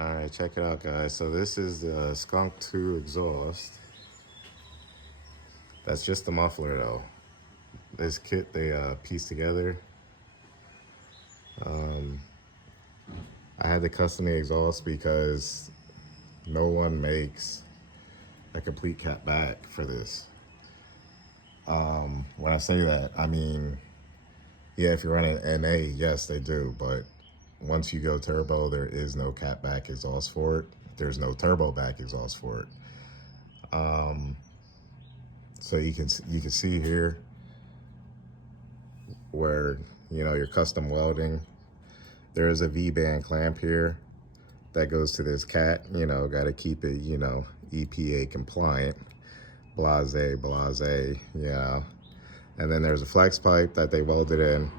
All right, check it out, guys. So this is the Skunk 2 exhaust. That's just the muffler, though. This kit they pieced together. I had to custom the exhaust because no one makes a complete cat back for this. When I say that, I mean, yeah, if you're running NA, yes, they do. But once you go turbo, there is no cat back exhaust for it. There's no turbo back exhaust for it. So you can see here where, you know, your custom welding. There is a V-band clamp here that goes to this cat. You know, got to keep it, you know, EPA compliant. Blase, you know. And then there's a flex pipe that they welded in.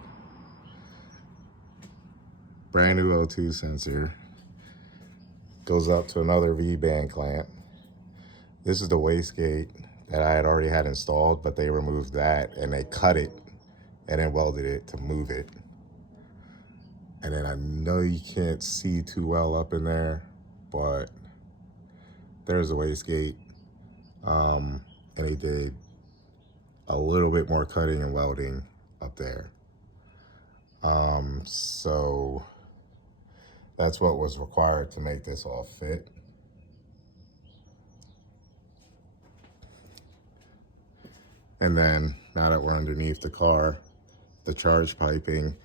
Brand new O2 sensor. Goes up to another V-band clamp. This is the wastegate that I had already had installed, but they removed that and they cut it and then welded it to move it. And then I know you can't see too well up in there, but there's a wastegate. And they did a little bit more cutting and welding up there. So that's what was required to make this all fit. And then now that we're underneath the car, the charge piping,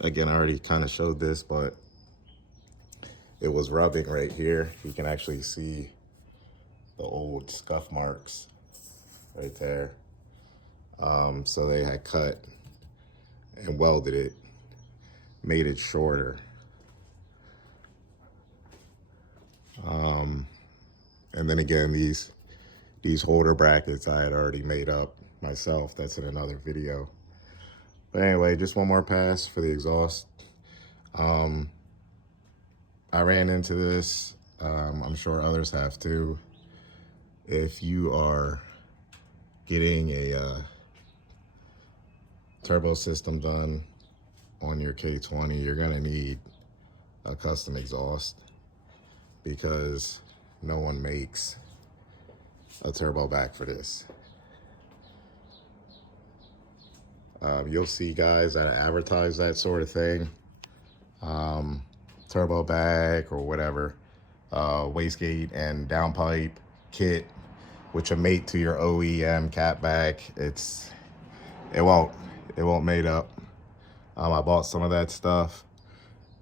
again, I already kind of showed this, but it was rubbing right here. You can actually see the old scuff marks right there. So they had cut and welded it, made it shorter. And then again, these holder brackets I had already made up myself. That's in another video. But anyway, just one more pass for the exhaust. I ran into this. I'm sure others have too. If you are getting a turbo system done on your K20, you're gonna need a custom exhaust because no one makes a turbo back for this. You'll see guys that advertise that sort of thing, turbo back or whatever, wastegate and downpipe kit, which are made to your OEM cat back. It won't mate up. I bought some of that stuff,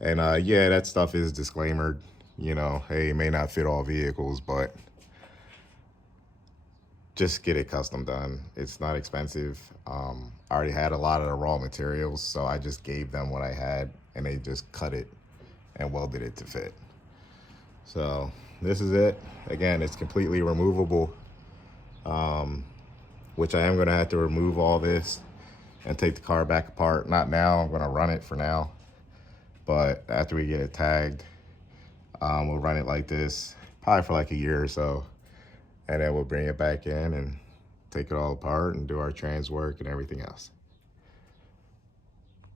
and yeah, that stuff is disclaimered. You know, hey, it may not fit all vehicles, but just get it custom done. It's not expensive. I already had a lot of the raw materials, so I just gave them what I had, and they just cut it and welded it to fit. So this is it. Again, it's completely removable, which I am gonna have to remove all this and take the car back apart. Not now, I'm gonna run it for now. But after we get it tagged, we'll run it like this, probably for like a year or so. And then we'll bring it back in and take it all apart and do our trans work and everything else.